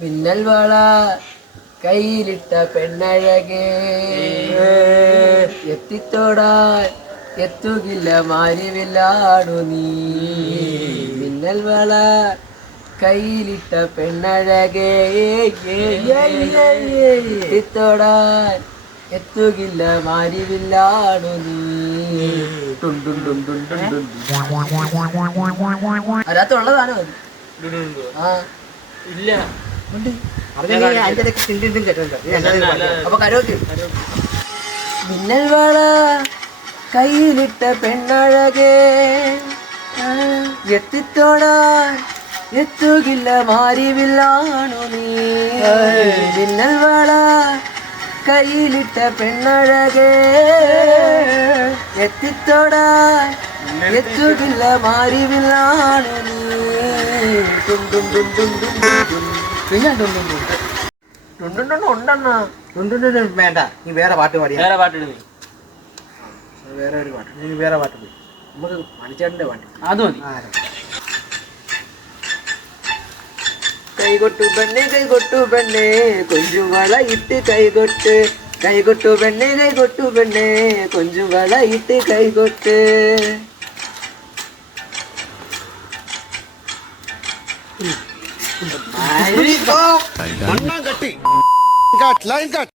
മിന്നൽ വള കയ്യിലിട്ട പെണ്ണഴകേ. എത്തിത്തോടാൻ എത്തുകില്ല മാരിവില്ലാടു നീ. മിന്നൽ വള കയ്യിലിട്ട പെണ്ണഴകേ. എത്തിത്തോടാൻ എത്തുകില്ല മാരിവില്ലാടു നീ. അതിനകത്തുള്ളതാണോ ആ. ഇല്ല. മിന്നൽ വള കയ്യിലിട്ട പെണ്ണഴകേ എത്തിത്തോടാ എത്തിത്തോടാൻ എത്തുകില്ല മാറിവില്ലാണു നീ. മിന്നൽ വള കയ്യിലിട്ട പെണ്ണഴകേ എത്തിത്തോടാൻ എത്തുകില്ല മാറിവില്ലാണു നീ. തും തും തും തും തും ടും. പിന്നെ ടും ടും ടും. ടും ടും ടും ഉണ്ടെന്നാ. ഉണ്ടുണ്ടുണ്ടും വേണ്ട. നീ വേറെ പാട്ട് പാടിയാ. വേറെ പാട്ടിടുന്നു വേറെ ഒരു പാട്ട്. നീ വേറെ പാട്ട് പോയി നമുക്ക് മണിച്ചേട്ടന്റെ പാട്ട്. അത് മതി. കൈകൊട്ടു പെണ്ണെ കൈകൊട്ടു പെണ്ണെ കൊഞ്ചു വള ഇട്ട് കൈകൊട്ട്. കൈകൊട്ടു പെണ്ണെ കൈകൊട്ടു പെണ്ണെ കൊഞ്ചു വള ഇട്ട് കൈകൊട്ട്. మన్నా గట్టి ఇంకా లైన్ కట్